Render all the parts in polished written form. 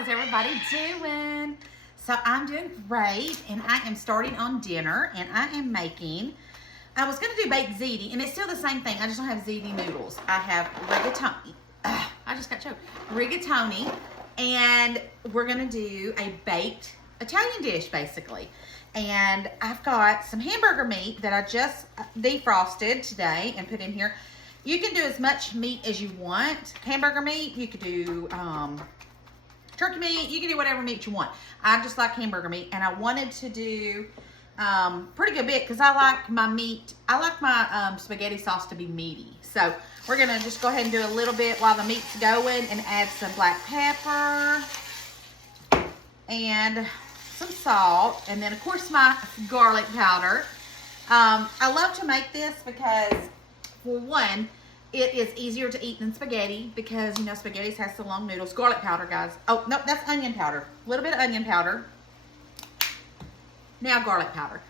How's everybody doing? So I'm doing great, and I am starting on dinner, and I am making, I was going to do baked ziti, and it's still the same thing. I just don't have ziti noodles. I have rigatoni. I just got choked. Rigatoni, and we're going to do a baked Italian dish, basically. And I've got some hamburger meat that I just defrosted today and put in here. You can do as much meat as you want. Hamburger meat, you could do turkey meat, you can do whatever meat you want. I just like hamburger meat, and I wanted to do pretty good bit because I like my meat, I like my spaghetti sauce to be meaty. So we're gonna just go ahead and do a little bit while the meat's going and add some black pepper and some salt, and then of course my garlic powder. I love to make this because, for one, it is easier to eat than spaghetti because, you know, spaghetti has the long noodles. Garlic powder, guys. Oh, no, that's onion powder. A little bit of onion powder. Now garlic powder.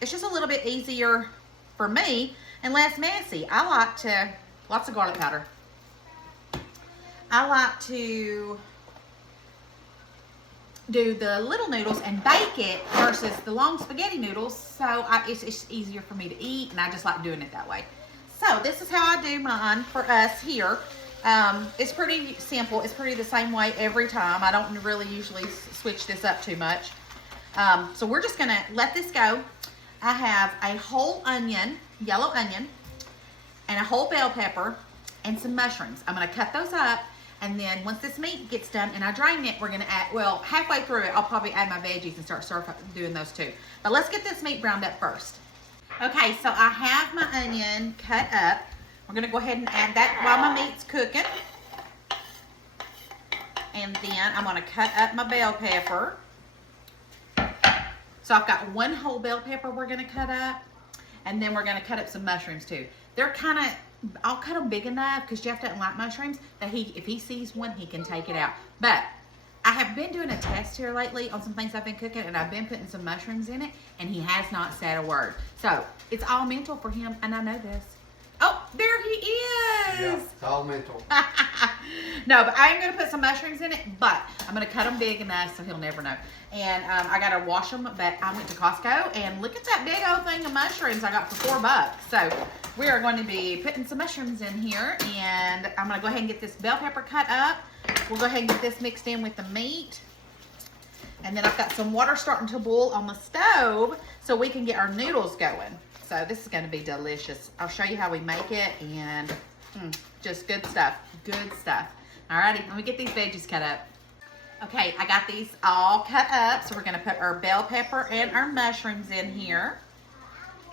It's just a little bit easier for me and less messy. I like to, lots of garlic powder. I like to do the little noodles and bake it versus the long spaghetti noodles. So it's easier for me to eat, and I just like doing it that way. So this is how I do mine for us here. It's pretty simple. It's pretty the same way every time. I don't really usually switch this up too much. So we're just gonna let this go. I have a whole onion, yellow onion, and a whole bell pepper and some mushrooms. I'm gonna cut those up, and then once this meat gets done and I drain it, we're gonna add, well, halfway through it, I'll probably add my veggies and start doing those too. But let's get this meat browned up first. Okay, so I have my onion cut up. We're gonna go ahead and add that while my meat's cooking. And then I'm gonna cut up my bell pepper. So I've got one whole bell pepper we're gonna cut up. And then we're gonna cut up some mushrooms too. They're kind of, I'll cut them big enough because Jeff doesn't like mushrooms, that if he sees one, he can take it out. But I have been doing a test here lately on some things I've been cooking, and I've been putting some mushrooms in it, and he has not said a word. So it's all mental for him, and I know this. Oh, there he is. Yeah, it's all mental. No, but I am going to put some mushrooms in it, but I'm going to cut them big enough so he'll never know. And I got to wash them, but I went to Costco, and look at that big old thing of mushrooms I got for $4. So we are going to be putting some mushrooms in here, and I'm going to go ahead and get this bell pepper cut up. We'll go ahead and get this mixed in with the meat. And then I've got some water starting to boil on the stove so we can get our noodles going. So this is going to be delicious. I'll show you how we make it, and just good stuff. Good stuff. Alrighty, let me get these veggies cut up. Okay, I got these all cut up. So we're going to put our bell pepper and our mushrooms in here.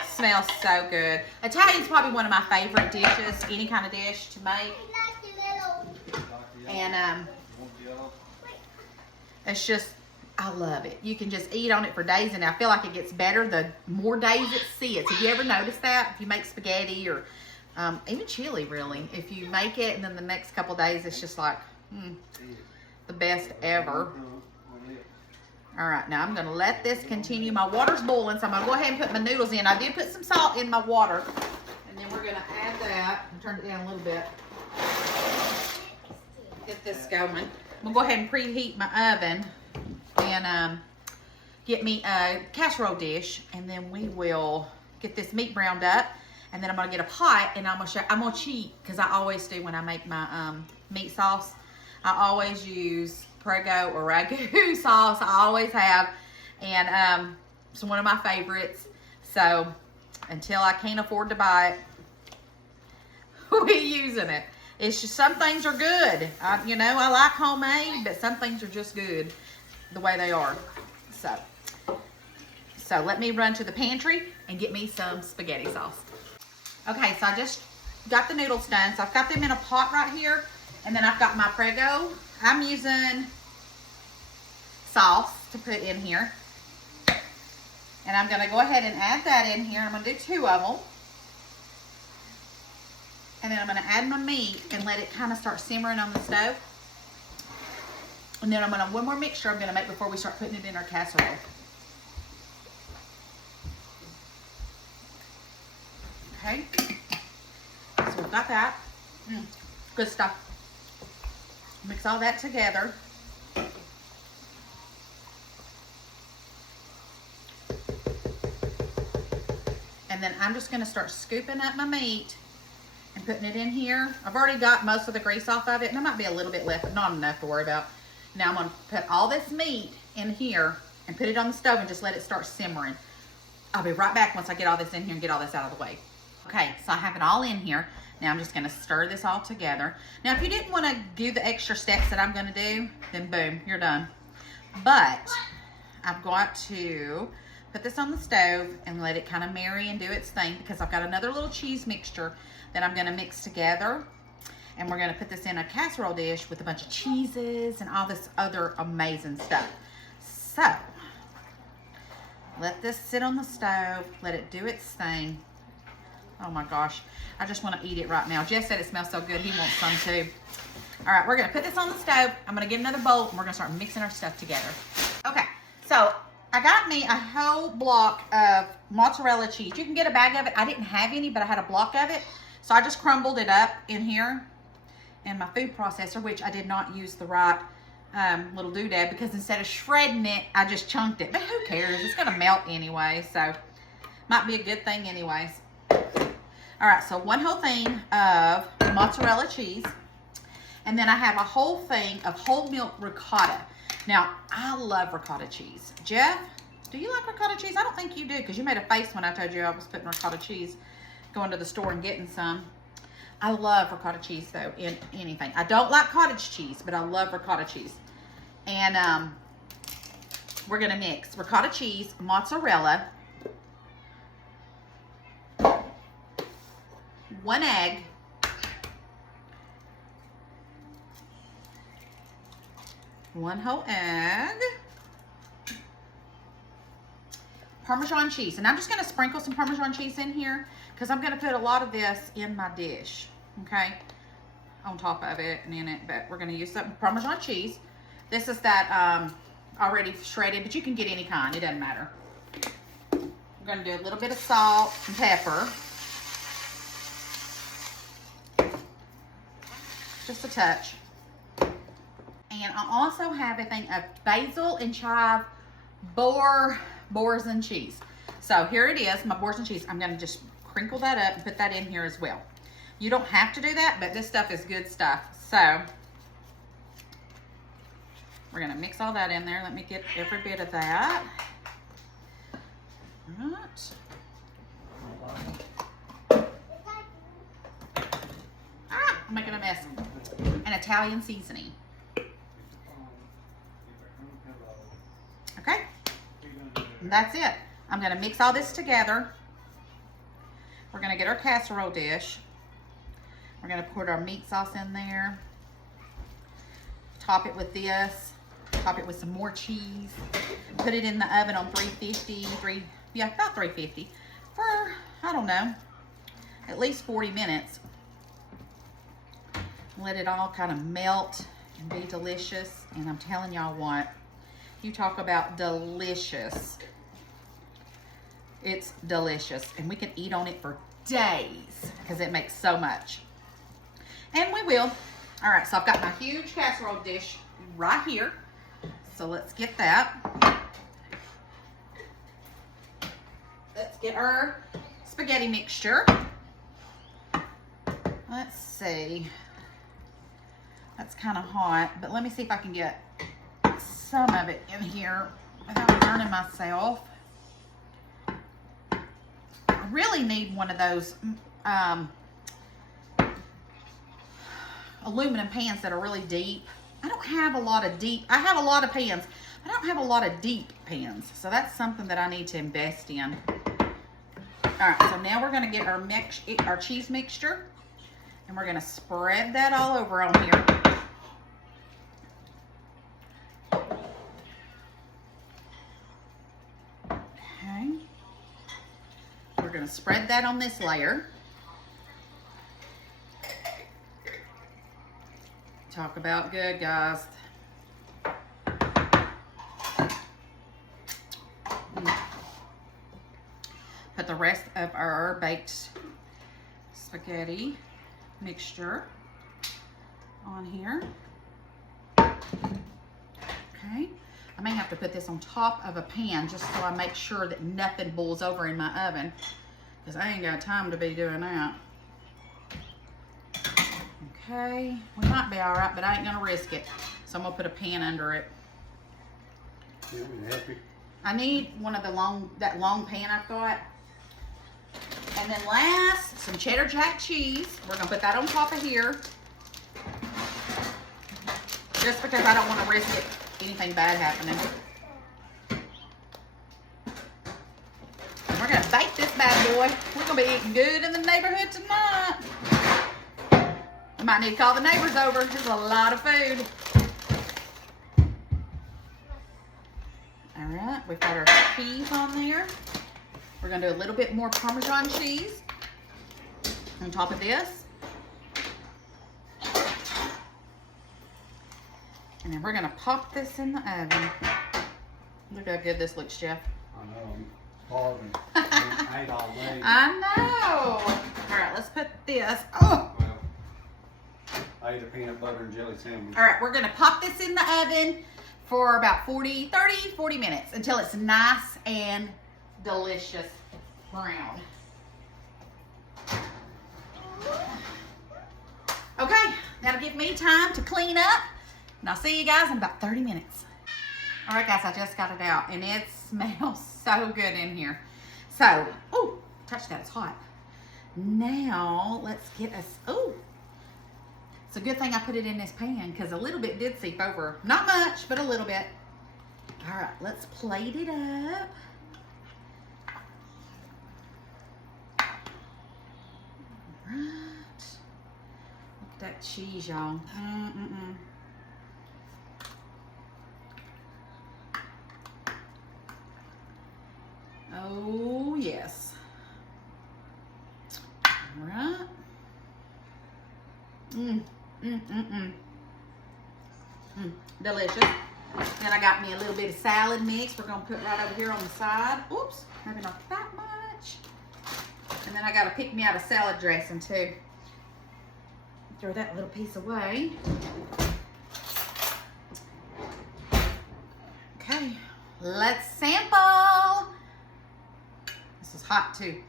Smells so good. Italian's probably one of my favorite dishes, any kind of dish to make. And it's just, I love it. You can just eat on it for days, and I feel like it gets better the more days it sits. Have you ever noticed that? If you make spaghetti or even chili, really, if you make it and then the next couple days it's just like the best ever. All right, now I'm gonna let this continue. My water's boiling, so I'm gonna go ahead and put my noodles in. I did put some salt in my water, and then we're gonna add that and turn it down a little bit. Get this going. I'm gonna go ahead and preheat my oven and get me a casserole dish, and then we will get this meat browned up, and then I'm gonna get a pot, and I'm gonna cheat because I always do when I make my meat sauce. I always use Prego or Ragu sauce. I always have, and it's one of my favorites. So until I can't afford to buy it, we're using it. It's just, some things are good. You know, I like homemade, but some things are just good the way they are. So let me run to the pantry and get me some spaghetti sauce. Okay, so I just got the noodles done. So I've got them in a pot right here, and then I've got my Prego. I'm using sauce to put in here. And I'm gonna go ahead and add that in here. I'm gonna do 2 of them. And then I'm gonna add my meat and let it kind of start simmering on the stove. And then one more mixture I'm gonna make before we start putting it in our casserole. Okay, so we've got that. Good stuff. Mix all that together. I'm just gonna start scooping up my meat and putting it in here. I've already got most of the grease off of it, and there might be a little bit left, but not enough to worry about. Now I'm gonna put all this meat in here and put it on the stove and just let it start simmering. I'll be right back once I get all this in here and get all this out of the way. Okay, so I have it all in here. Now I'm just gonna stir this all together. Now if you didn't wanna do the extra steps that I'm gonna do, then boom, you're done. But I've got to put this on the stove and let it kind of marry and do its thing, because I've got another little cheese mixture that I'm gonna mix together. And we're gonna put this in a casserole dish with a bunch of cheeses and all this other amazing stuff. So, let this sit on the stove, let it do its thing. Oh my gosh, I just wanna eat it right now. Jeff said it smells so good, he wants some too. All right, we're gonna put this on the stove. I'm gonna get another bowl and we're gonna start mixing our stuff together. Okay, so I got me a whole block of mozzarella cheese. You can get a bag of it. I didn't have any, but I had a block of it. So I just crumbled it up in here in my food processor, which I did not use the right little doodad, because instead of shredding it, I just chunked it. But who cares? It's gonna melt anyway, so might be a good thing anyways. All right, so one whole thing of mozzarella cheese. And then I have a whole thing of whole milk ricotta. Now, I love ricotta cheese. Jeff, do you like ricotta cheese? I don't think you do, because you made a face when I told you I was putting ricotta cheese, going to the store and getting some. I love ricotta cheese, though, in anything. I don't like cottage cheese, but I love ricotta cheese. And we're going to mix ricotta cheese, mozzarella, 1 egg, one whole egg, Parmesan cheese. And I'm just going to sprinkle some Parmesan cheese in here, because I'm going to put a lot of this in my dish, okay, on top of it and in it. But we're going to use some Parmesan cheese. This is that already shredded, but you can get any kind. It doesn't matter. We're going to do a little bit of salt and pepper. Just a touch. And I also have a thing of basil and chive boars and cheese. So here it is, my boars and cheese. I'm going to just crinkle that up and put that in here as well. You don't have to do that, but this stuff is good stuff. So we're going to mix all that in there. Let me get every bit of that. All right. Ah, I'm making a mess. An Italian seasoning. Okay, and that's it. I'm going to mix all this together. We're going to get our casserole dish. We're going to put our meat sauce in there. Top it with this. Top it with some more cheese. Put it in the oven on 350, about 350 for, I don't know, at least 40 minutes. Let it all kind of melt and be delicious. And I'm telling y'all what, you talk about delicious. It's delicious. And we can eat on it for days because it makes so much. And we will. All right, so I've got my huge casserole dish right here. So let's get that. Let's get our spaghetti mixture. Let's see. That's kind of hot, but let me see if I can get some of it in here without burning myself. I really need one of those aluminum pans that are really deep. I don't have a lot of deep. I have a lot of pans. I don't have a lot of deep pans, so that's something that I need to invest in. All right, so now we're going to get our cheese mixture, and we're going to spread that all over on here. Okay. We're going to spread that on this layer. Talk about good, guys. Put the rest of our baked spaghetti mixture on here. Okay. I may have to put this on top of a pan just so I make sure that nothing boils over in my oven, because I ain't got time to be doing that. Okay, we might be all right, but I ain't gonna risk it. So I'm gonna put a pan under it. Yeah, we happy. I need one of that long pan I've got. And then last, some cheddar jack cheese. We're gonna put that on top of here. Just because I don't want to risk anything bad happening. And we're gonna bake this bad boy. We're gonna be eating good in the neighborhood tonight. We might need to call the neighbors over. There's a lot of food. All right, we've got our cheese on there. We're gonna do a little bit more Parmesan cheese on top of this. And then we're gonna pop this in the oven. Look how good this looks, Jeff. I know, I'm starving. I ate all day. I know. All right, let's put this. Oh. Well, I ate a peanut butter and jelly sandwich. All right, we're gonna pop this in the oven for about 40 minutes until it's nice and delicious brown. Okay, that'll give me time to clean up, and I'll see you guys in about 30 minutes. All right, guys, I just got it out, and it smells so good in here. So, oh, touch that, it's hot. Now, let's get us, oh, it's a good thing I put it in this pan because a little bit did seep over. Not much, but a little bit. All right, let's plate it up. All right. Look at that cheese, y'all. Oh, yes. All right. Delicious. Then I got me a little bit of salad mix. We're gonna put right over here on the side. Oops, maybe not that much. And then I gotta pick me out a salad dressing too. Throw that little piece away. Okay, let's sample. This is hot too.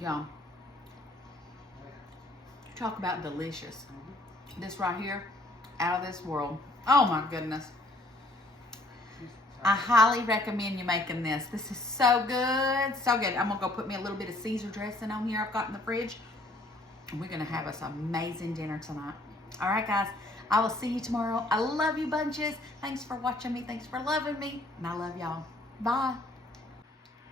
Y'all, talk about delicious. This right here, out of this world. Oh my goodness. I highly recommend you making this. This is so good, so good. I'm gonna go put me a little bit of Caesar dressing on here I've got in the fridge. And we're gonna have us an amazing dinner tonight. All right, guys, I will see you tomorrow. I love you bunches. Thanks for watching me, thanks for loving me, and I love y'all. Bye.